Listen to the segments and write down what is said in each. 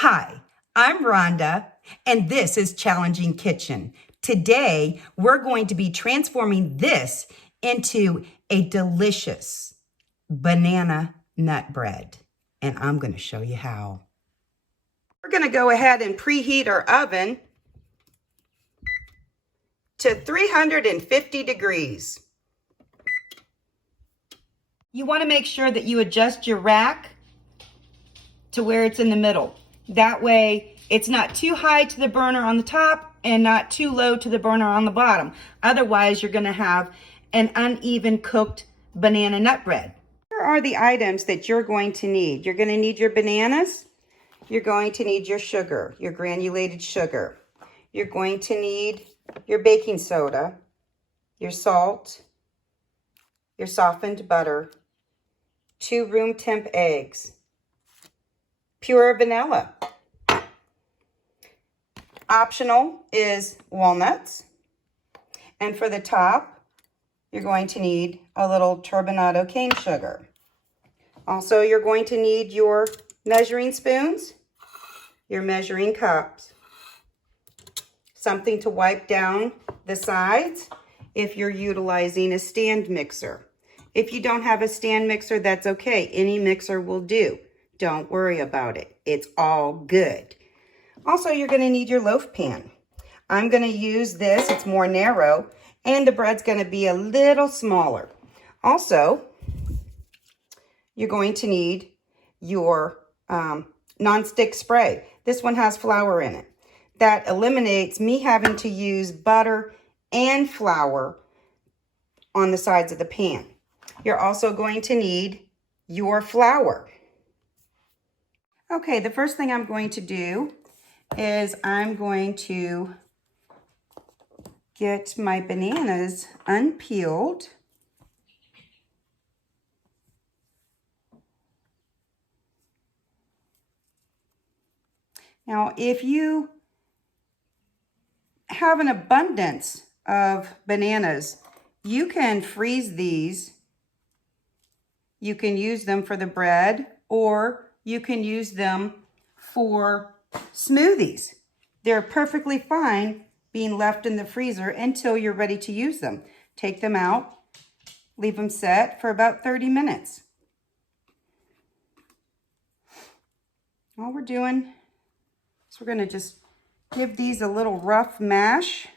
Hi, I'm Rhonda, and this is Challenging Kitchen. Today, we're going to be transforming this into a delicious banana nut bread, and I'm going to show you how. We're going to go ahead and preheat our oven to 350 degrees. You want to make sure that you adjust your rack to where it's in the middle. That way, it's not too high to the burner on the top and not too low to the burner on the bottom. Otherwise, you're gonna have an uneven cooked banana nut bread. Here are the items that you're going to need. You're gonna need your bananas. You're going to need your sugar, your granulated sugar. You're going to need your baking soda, your salt, your softened butter, 2 room temp eggs, pure vanilla. Optional is walnuts. And for the top, you're going to need a little turbinado cane sugar. Also, you're going to need your measuring spoons, your measuring cups, something to wipe down the sides if you're utilizing a stand mixer. If you don't have a stand mixer, that's okay. Any mixer will do. Don't worry about it. It's all good. Also, you're going to need your loaf pan. I'm going to use this. It's more narrow, and the bread's going to be a little smaller. Also, you're going to need your nonstick spray. This one has flour in it. That eliminates me having to use butter and flour on the sides of the pan. You're also going to need your flour. Okay, the first thing I'm going to do is I'm going to get my bananas unpeeled. Now, if you have an abundance of bananas, you can freeze these. You can use them for the bread, or you can use them for smoothies. They're perfectly fine being left in the freezer until you're ready to use them. Take them out, leave them set for about 30 minutes. All we're doing is we're going to just give these a little rough mash.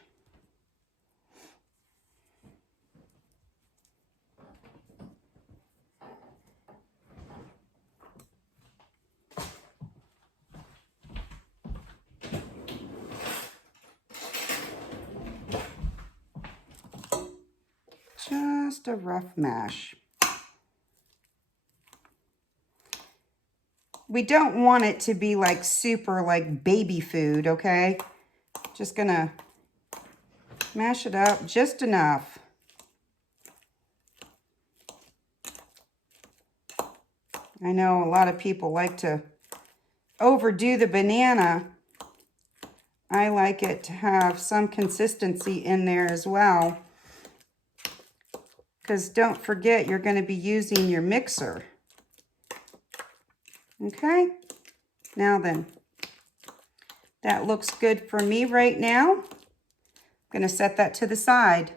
Just a rough mash. We don't want it to be like super like baby food, okay? Just gonna mash it up just enough. I know a lot of people like to overdo the banana. I like it to have some consistency in there as well. Because don't forget, you're going to be using your mixer. Okay, now then, that looks good for me right now. I'm going to set that to the side.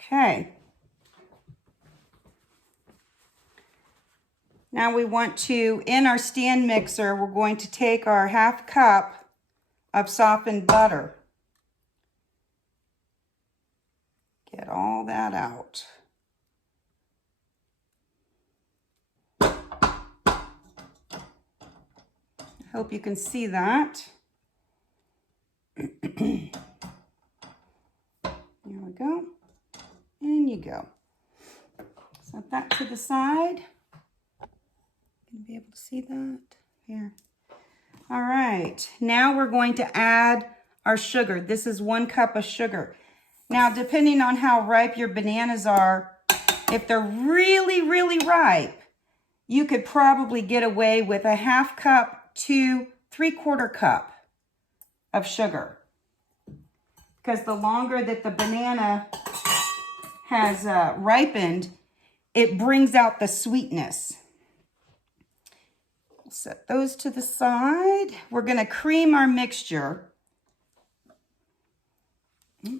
Okay. Now we want to, in our stand mixer, we're going to take our 1/2 cup of softened butter. Get all that out. I hope you can see that. There we go. And you go. Set that to the side. Gonna be able to see that here. All right, now we're going to add our sugar. This is 1 cup of sugar. Now, depending on how ripe your bananas are, if they're really, really ripe, you could probably get away with a 1/2 cup to 3/4 cup of sugar. Because the longer that the banana has ripened, it brings out the sweetness. Set those to the side. We're going to cream our mixture. There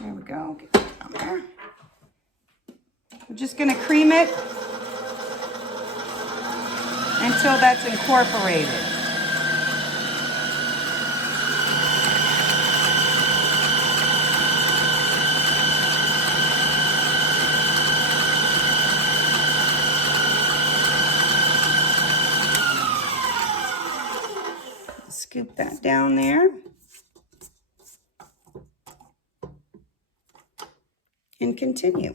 we go. Get that down there. We're just going to cream it until that's incorporated. Scoop that down there. And continue.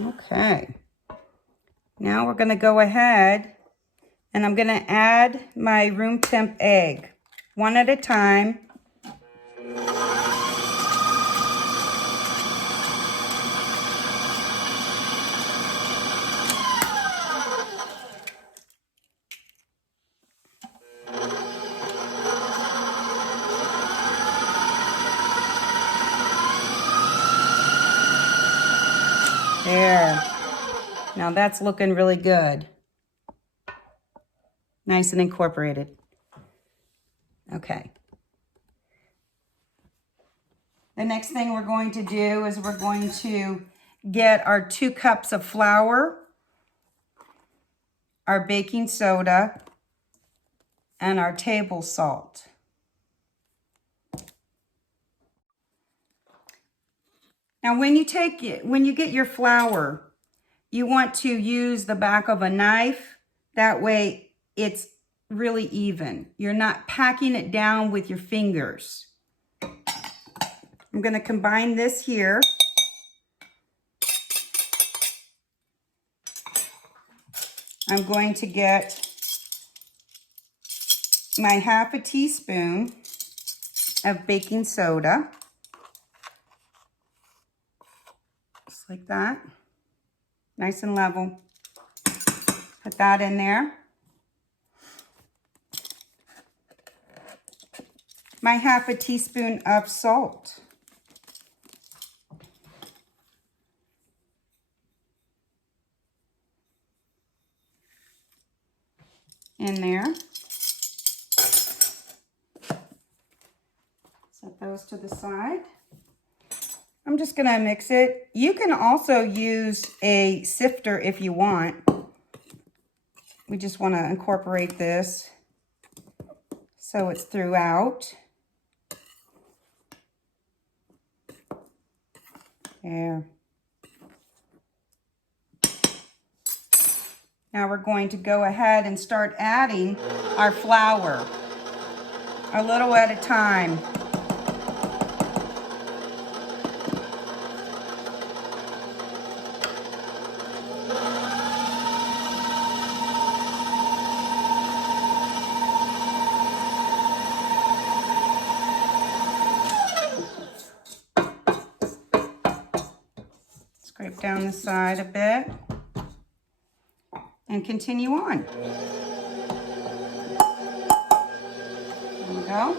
Okay. Now we're going to go ahead and I'm going to add my room temp egg, one at a time. There. Now that's looking really good. Nice and incorporated. Okay. The next thing we're going to do is we're going to get our 2 cups of flour, our baking soda, and our table salt. Now when you get your flour, you want to use the back of a knife. That way it's really even. You're not packing it down with your fingers. I'm going to combine this here. I'm going to get my half a teaspoon of baking soda. Just like that. Nice and level. Put that in there. My half a teaspoon of salt. In there. Set those to the side. I'm just going to mix it. You can also use a sifter if you want. We just want to incorporate this so it's throughout. There. Now we're going to go ahead and start adding our flour, a little at a time. Scrape down the side a bit. And continue on. There we go.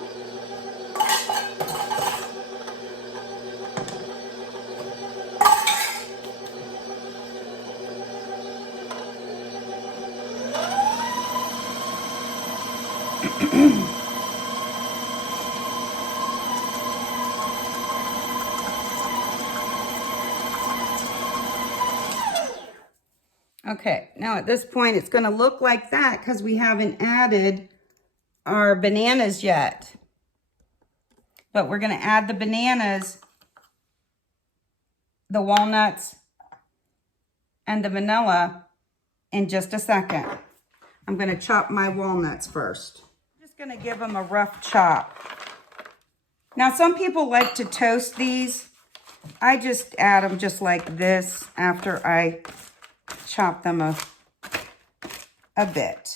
Okay, now at this point it's going to look like that because we haven't added our bananas yet. But we're going to add the bananas, the walnuts, and the vanilla in just a second. I'm going to chop my walnuts first. I'm just going to give them a rough chop. Now some people like to toast these. I just add them just like this after I chop them a bit.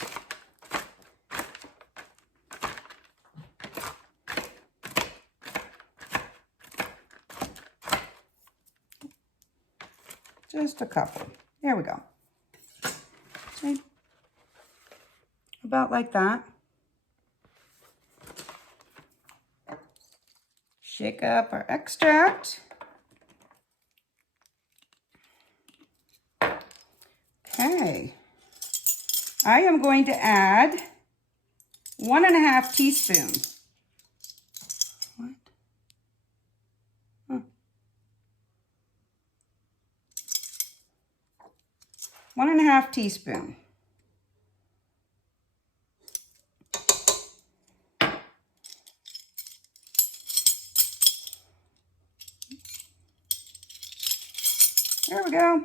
Just a couple. There we go. About like that. Shake up our extract. Okay. I am going to add 1.5 teaspoons. What? Huh. 1.5 teaspoons. There we go.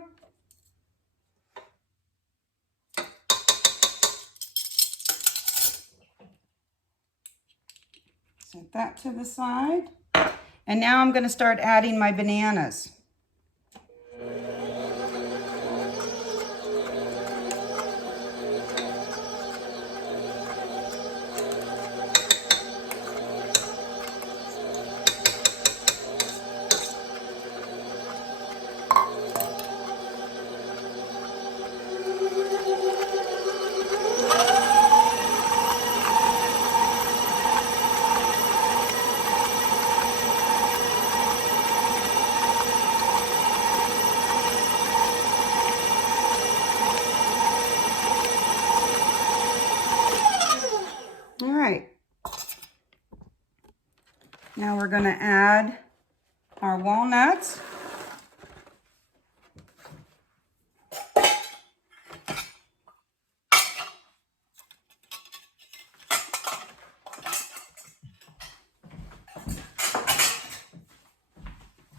Set that to the side. And now I'm going to start adding my bananas. All right. Now we're going to add our walnuts.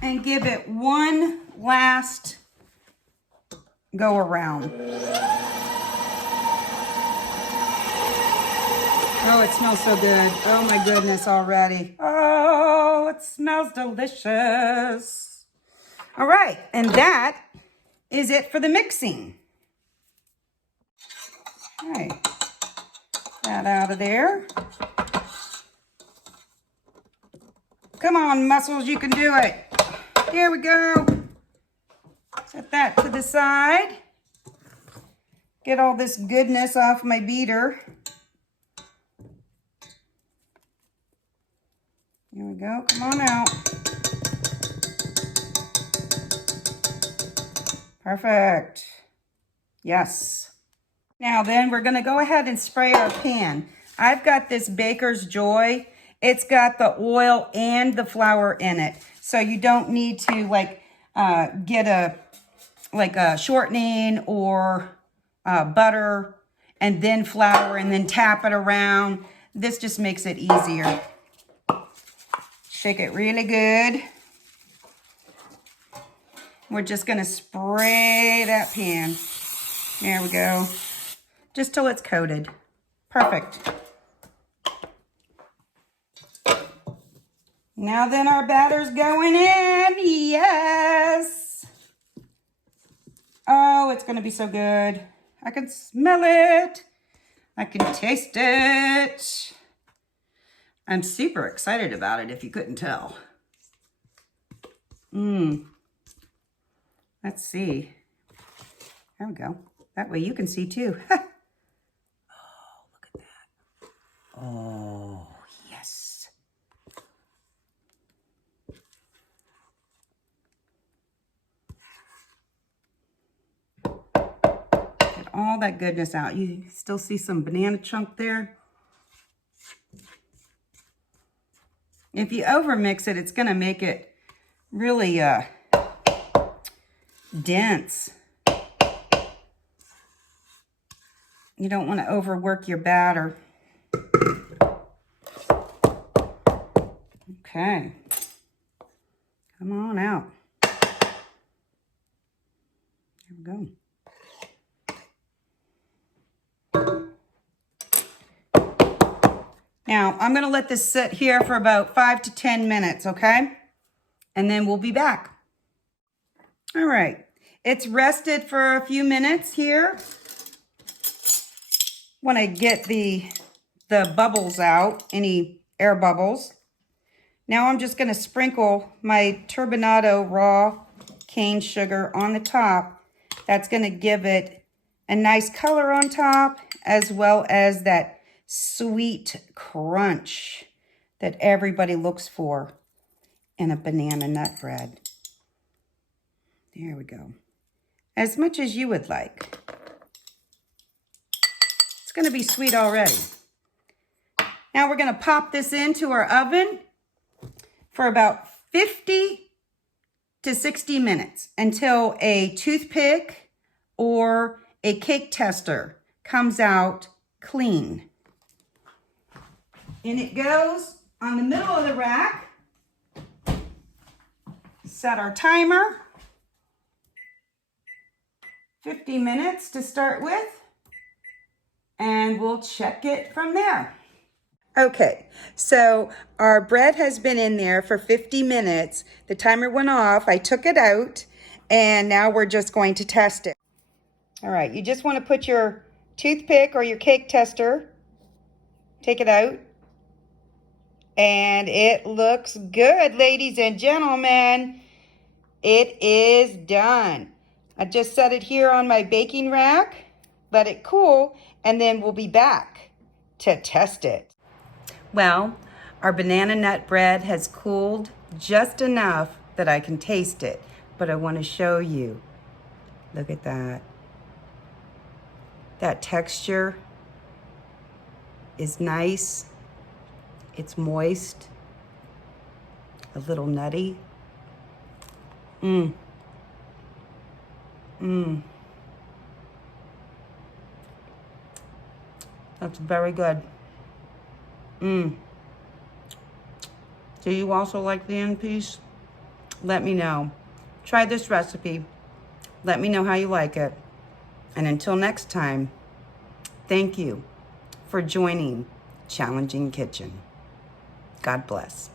And give it one last go around. Oh, it smells so good. Oh my goodness already. Oh, it smells delicious. All right, and that is it for the mixing. All right, that out of there. Come on, muscles, you can do it. Here we go. Set that to the side. Get all this goodness off my beater. Here we go, come on out. Perfect. Yes. Now then, we're gonna go ahead and spray our pan. I've got this Baker's Joy. It's got the oil and the flour in it. So you don't need to get a shortening or butter and then flour and then tap it around. This just makes it easier. Shake it really good. We're just gonna spray that pan. There we go. Just till it's coated. Perfect. Now then our batter's going in. Yes. Oh, it's gonna be so good. I can smell it. I can taste it. I'm super excited about it, if you couldn't tell. Let's see. There we go. That way you can see too. Oh, look at that. Oh, yes. Get all that goodness out. You still see some banana chunk there. If you overmix it, it's going to make it really dense. You don't want to overwork your batter. Okay. Come on out. There we go. Now, I'm going to let this sit here for about 5 to 10 minutes, okay? And then we'll be back. All right. It's rested for a few minutes here. Want to get the bubbles out, any air bubbles. Now I'm just going to sprinkle my turbinado raw cane sugar on the top. That's going to give it a nice color on top as well as that sweet crunch that everybody looks for in a banana nut bread. There we go. As much as you would like. It's going to be sweet already. Now we're going to pop this into our oven for about 50 to 60 minutes until a toothpick or a cake tester comes out clean. And it goes on the middle of the rack. Set our timer. 50 minutes to start with. And we'll check it from there. Okay, so our bread has been in there for 50 minutes. The timer went off. I took it out, and now we're just going to test it. All right, you just want to put your toothpick or your cake tester, take it out, and it looks good, ladies and gentlemen. It is done. I just set it here on my baking rack, let it cool, and then we'll be back to test it. Well, our banana nut bread has cooled just enough that I can taste it, but I want to show you. Look at that. That texture is nice. It's moist, a little nutty. That's very good. Do you also like the end piece? Let me know. Try this recipe. Let me know how you like it. And until next time, thank you for joining Challenging Kitchen. God bless.